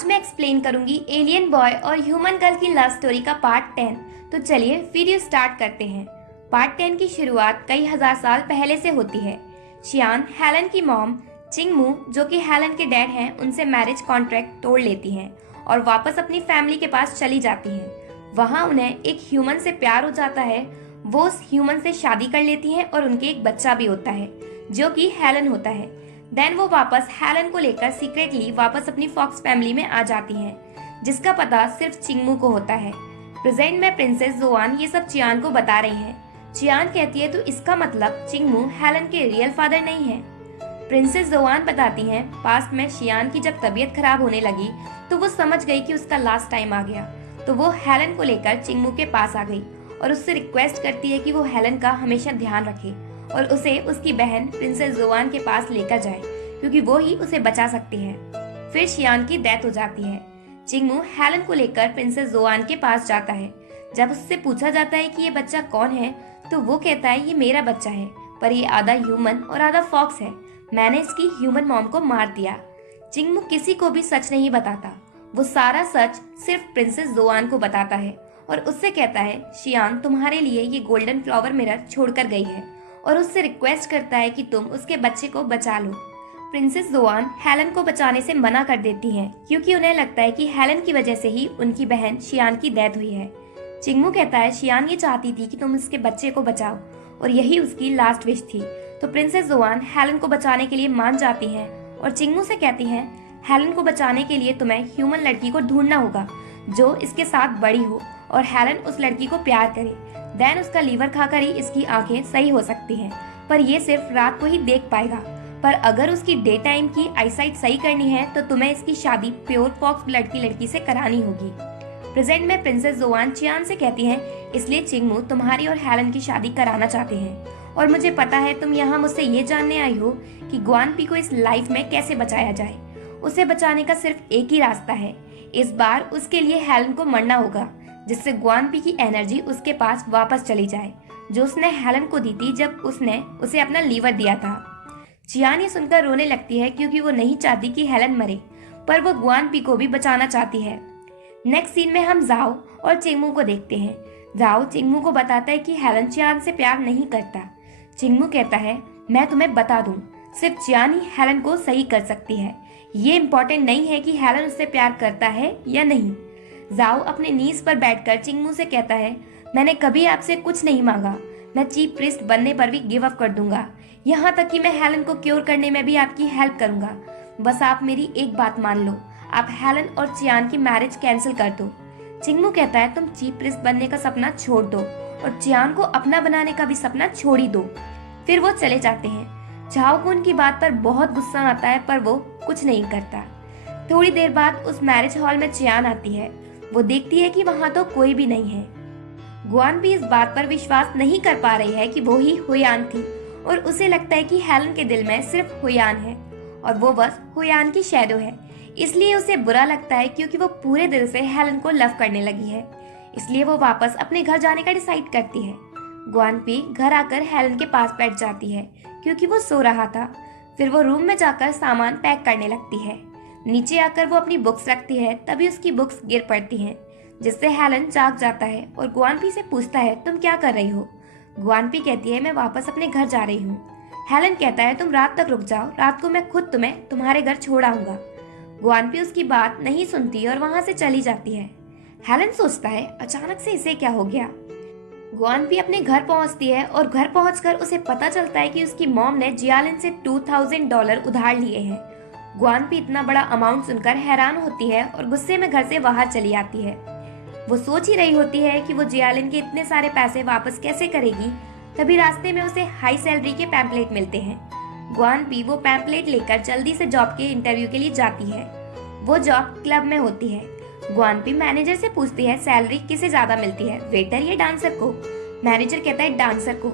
आज मैं एक्सप्लेन करूंगी एलियन बॉय और ह्यूमन गर्ल की लव स्टोरी का पार्ट 10। तो चलिए वीडियो स्टार्ट करते हैं। पार्ट 10 की शुरुआत कई हजार साल पहले से होती है। शियान हेलन की मॉम चिंगमू, जो कि हेलन के डैड हैं, उनसे मैरिज कॉन्ट्रैक्ट तोड़ लेती हैं और वापस अपनी फैमिली के पास चली जाती हैं। वहां उन्हें एक ह्यूमन से प्यार हो जाता है। वो उस ह्यूमन से शादी कर लेती हैं और उनके एक बच्चा भी होता है जो कि हेलन होता है। देन वो वापस हेलन को लेकर सीक्रेटली वापस अपनी फॉक्स फैमिली में आ जाती हैं, जिसका पता सिर्फ चिंगमू को होता है। प्रेजेंट में प्रिंसेस जोआन ये सब चियान को बता रही हैं। चियान कहती है तो इसका मतलब चिंगमू हेलन के रियल फादर नहीं है। प्रिंसेस जोआन बताती हैं पास्ट में शियान की जब तबीयत खराब होने लगी तो वो समझ गई कि उसका लास्ट टाइम आ गया, तो वो हेलन को लेकर चिंगमू के पास आ गई और उससे रिक्वेस्ट करती है कि वो हेलन का हमेशा ध्यान रखे और उसे उसकी बहन प्रिंसेस जोआन के पास लेकर जाए, क्योंकि वो ही उसे बचा सकती है। फिर शियान की डेथ हो जाती है। चिंगमू हेलन को लेकर प्रिंसेस जोआन के पास जाता है। जब उससे पूछा जाता है कि ये बच्चा कौन है, तो वो कहता है ये मेरा बच्चा है, पर ये आधा ह्यूमन और आधा फॉक्स है। मैंने इसकी ह्यूमन मॉम को मार दिया। चिंगमू किसी को भी सच नहीं बताता। वो सारा सच सिर्फ प्रिंसेस जोआन को बताता है और उससे कहता है शियान तुम्हारे लिए ये गोल्डन फ्लावर मिरर छोड़कर गई है, और उससे रिक्वेस्ट करता है कि तुम उसके बच्चे को बचा लो। प्रिंसेस जोआन हेलन को बचाने से मना कर देती हैं, क्योंकि उन्हें लगता है कि हेलन की वजह से ही उनकी बहन शियान की डेथ हुई है। चिंगमू कहता है शियान ये चाहती थी कि तुम उसके बच्चे को बचाओ और यही उसकी लास्ट विश थी। तो प्रिंसेस जोआन हेलन को बचाने के लिए मान जाती हैं और चिंगमू से कहती हैं हेलन को बचाने के लिए तुम्हें ह्यूमन लड़की को ढूंढना होगा जो इसके साथ बड़ी हो और हेलन उस लड़की को प्यार करे। देन उसका लीवर खाकर ही इसकी आंखें सही हो सकती हैं, पर ये सिर्फ रात को ही देख पाएगा। पर अगर उसकी डे टाइम की आईसाइट सही करनी है तो तुम्हें इसकी शादी प्योर फॉक्स ब्लड की लड़की से करानी होगी। प्रेजेंट में प्रिंसेस जोआन चियान से कहती हैं इसलिए चिंगमू तुम्हारी और हेलन की शादी कराना चाहते हैं, और मुझे पता है तुम यहाँ मुझसे ये जानने आई हो कि ग्वानपी को इस लाइफ में कैसे बचाया जाए। उसे बचाने का सिर्फ एक ही रास्ता है। इस बार उसके लिए हेलन को मरना होगा, जिससे ग्वानपी की एनर्जी उसके पास वापस चली जाए, जो उसने हेलन को दी थी जब उसने उसे अपना लीवर दिया था। चियान ये सुनकर रोने लगती है, क्योंकि वो नहीं चाहती कि हेलन मरे, पर वो ग्वानपी को भी बचाना चाहती है। नेक्स्ट सीन में हम जाओ और चिंगमू को देखते हैं। जाओ चिंगमू को बताता है कि हेलन चियान से प्यार नहीं करता। चिंगमू कहता है मैं तुम्हें बता दूं, सिर्फ चियान ही हेलन को सही कर सकती है। ये इम्पोर्टेंट नहीं है कि हेलन उससे प्यार करता है या नहीं। जाओ अपने नीज पर बैठकर चिंगमू से कहता है मैंने कभी आपसे कुछ नहीं मांगा, मैं चीफ प्रीस्ट बनने पर भी गिव अप कर दूंगा, यहाँ तक कि मैं हेलन को क्योर करने में भी आपकी हेल्प करूंगा। बस आप मेरी एक बात मान लो, आप हेलन और चियान की मैरिज कैंसिल कर दो। चिंगमू कहता है तुम चीफ प्रीस्ट बनने का सपना छोड़ दो और चियान को अपना बनाने का भी सपना छोड़ ही दो। फिर वो चले जाते हैं। चाओ को उनकी बात पर बहुत गुस्सा आता है, पर वो कुछ नहीं करता। थोड़ी देर बाद उस मैरिज हॉल में चियान आती है। वो देखती है कि वहां तो कोई भी नहीं है। ग्वान भी इस बात पर विश्वास नहीं कर पा रही है कि वो ही हुयान थी, और उसे लगता है कि हेलन के दिल में सिर्फ हुयान है और वो बस हुयान की शैडो है। इसलिए उसे बुरा लगता है, क्योंकि वो पूरे दिल से हेलन को लव करने लगी है। इसलिए वो वापस अपने घर जाने का डिसाइड करती है। ग्वानपी घर आकर हेलन के पास बैठ जाती है, क्योंकि वो सो रहा था। फिर वो रूम में जाकर सामान पैक करने लगती है। नीचे आकर वो अपनी बुक्स रखती है, तभी उसकी बुक्स गिर पड़ती हैं, जिससे हेलन जाग जाता है और ग्वानपी से पूछता है तुम क्या कर रही हो। ग्वानपी कहती है मैं वापस अपने घर जा रही हूँ। हेलन कहता है तुम रात तक रुक जाओ, रात को मैं खुद तुम्हें तुम्हारे घर छोड़ आऊंगा। ग्वानपी उसकी बात नहीं सुनती और वहां से चली जाती है। हेलन सोचता है अचानक से इसे क्या हो गया। ग्वानपी अपने घर पहुंचती है और घर पहुंचकर उसे पता चलता है कि उसकी मॉम ने जियालिन से $2000 उधार लिए हैं। ग्वानपी इतना बड़ा अमाउंट सुनकर हैरान होती है और गुस्से में घर से बाहर चली आती है। वो सोच ही रही होती है कि वो जियालिन के इतने सारे पैसे वापस कैसे करेगी। तभी रास्ते में उसे हाई सैलरी के पैम्पलेट मिलते हैं। ग्वानपी वो पैम्पलेट लेकर जल्दी से जॉब के इंटरव्यू के लिए जाती है। वो जॉब क्लब में होती है। ग्वानपी मैनेजर से पूछती है सैलरी किसे ज्यादा मिलती है, वेटर या डांसर को। मैनेजर कहता है डांसर को।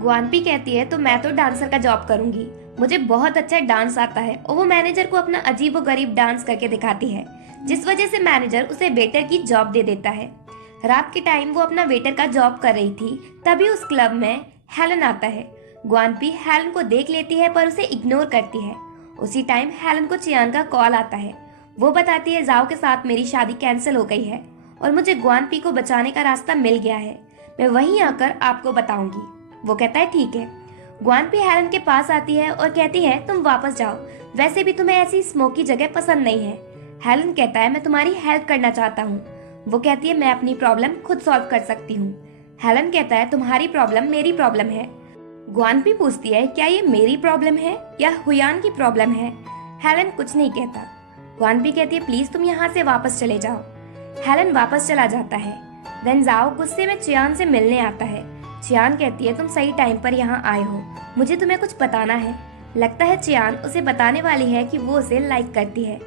ग्वानपी कहती है तो मैं तो डांसर का जॉब करूंगी, मुझे बहुत अच्छा डांस आता है, और वो मैनेजर को अपना अजीब व गरीब डांस करके दिखाती है, जिस वजह से मैनेजर उसे वेटर की जॉब दे देता है। रात के टाइम वो अपना वेटर का जॉब कर रही थी, तभी उस क्लब में हेलन आता है। ग्वानपी हेलन को देख लेती है पर उसे इग्नोर करती है। उसी टाइम हेलन को चियान का कॉल आता है। वो बताती है जाओ के साथ मेरी शादी कैंसिल हो गई है और मुझे ग्वानपी को बचाने का रास्ता मिल गया है। मैं वहीं आकर आपको बताऊंगी। वो कहता है ठीक है। ग्वानपी हेलन के पास आती है और कहती है तुम वापस जाओ, वैसे भी तुम्हें ऐसी स्मोकी जगह पसंद नहीं है। हेलन कहता है मैं तुम्हारी हेल्प करना चाहता हूँ। वो कहती है मैं अपनी प्रॉब्लम खुद सॉल्व कर सकती हूँ। हेलन कहता है तुम्हारी प्रॉब्लम मेरी प्रॉब्लम है। ग्वानपी पूछती है क्या ये मेरी प्रॉब्लम है या हुयान की प्रॉब्लम है। हेलन कुछ नहीं कहता। ग्वानपी कहती है प्लीज तुम यहाँ से वापस चले जाओ। हेलन वापस चला जाता है। देन जाओ गुस्से में चियान से मिलने आता है। चियान कहती है तुम सही टाइम पर यहाँ आए हो, मुझे तुम्हें कुछ बताना है। लगता है चियान उसे बताने वाली है कि वो उसे लाइक करती है।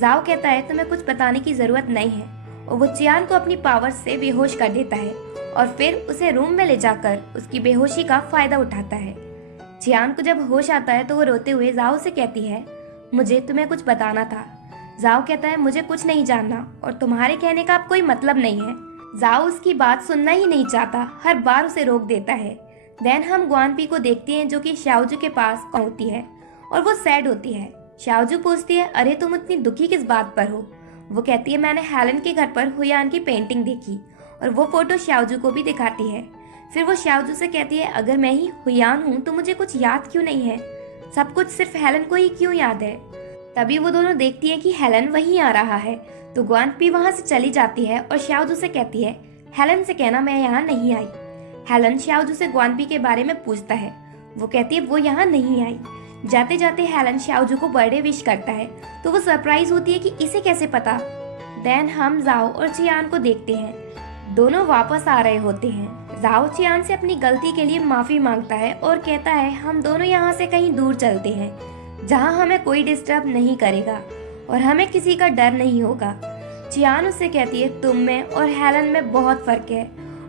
जाओ कहता है तुम्हें कुछ बताने की जरूरत नहीं है और वो चियान को अपनी पावर से बेहोश कर देता है और फिर उसे रूम में ले जाकर उसकी बेहोशी का फायदा उठाता है। चियान को जब होश आता है तो वो रोते हुए जाओ से कहती है मुझे तुम्हें कुछ बताना था। जाओ कहता है मुझे कुछ नहीं जानना और तुम्हारे कहने का अब कोई मतलब नहीं है। जाओ उसकी बात सुनना ही नहीं चाहता, हर बार उसे रोक देता है। देन हम ग्वानपी को देखते हैं जो कि शाओजू के पास होती है और वो सैड होती है। शाओजू पूछती है अरे तुम इतनी दुखी किस बात पर हो। वो कहती है मैंने हेलन के घर पर हुयान की पेंटिंग देखी और वो फोटो शाओजू को भी दिखाती है। फिर वो शाओजू से कहती है अगर मैं ही हुयान हूँ तो मुझे कुछ याद क्यों नहीं है, सब कुछ सिर्फ हेलन को ही क्यों याद है। तभी वो दोनों देखती है कि हेलन वहीं आ रहा है तो ग्वानपी वहां से चली जाती है और शाओजू से कहती है हेलन से कहना मैं यहाँ नहीं आई। हेलन शाओजू से ग्वानपी के बारे में पूछता है। वो कहती है वो यहाँ नहीं आई। जाते जाते हेलन शाओजू को बर्थडे विश करता है तो वो सरप्राइज होती है कि इसे कैसे पता। देन हम जाओ और चियान को देखते हैं, दोनों वापस आ रहे होते हैं। जाओ चियान से अपनी गलती के लिए माफी मांगता है और कहता है हम दोनों यहाँ से कहीं दूर चलते हैं जहाँ हमें कोई डिस्टर्ब नहीं करेगा और हमें किसी का डर नहीं होगा। चियान उससे कहती है तुम में और हेलन में बहुत फर्क है,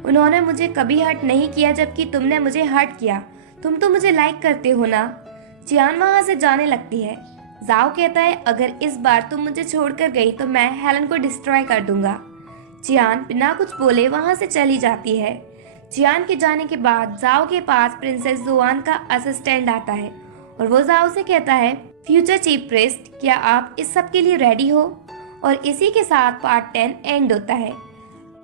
उन्होंने मुझे कभी हर्ट नहीं किया जबकि तुमने मुझे हर्ट किया, तुम तो मुझे लाइक करते हो ना। चियान वहां से जाने लगती है। जाओ कहता है अगर इस बार तुम मुझे छोड़कर गई तो मैं हेलन को डिस्ट्रॉय कर दूंगा। चियान बिना कुछ बोले वहां से चली जाती है। चियान के जाने के बाद जाओ के पास प्रिंसेस जुआन का असिस्टेंट आता है और वो जाओ से कहता है फ्यूचर चीफ प्रिस्ट क्या आप इस सब के लिए रेडी हो। और इसी के साथ पार्ट 10 एंड होता है।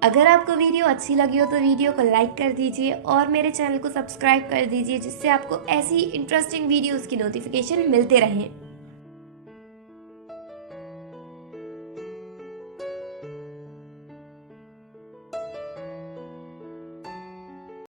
अगर आपको वीडियो अच्छी लगी हो तो वीडियो को लाइक कर दीजिए और मेरे चैनल को सब्सक्राइब कर दीजिए जिससे आपको ऐसी इंटरेस्टिंग वीडियोस की नोटिफिकेशन मिलते रहें।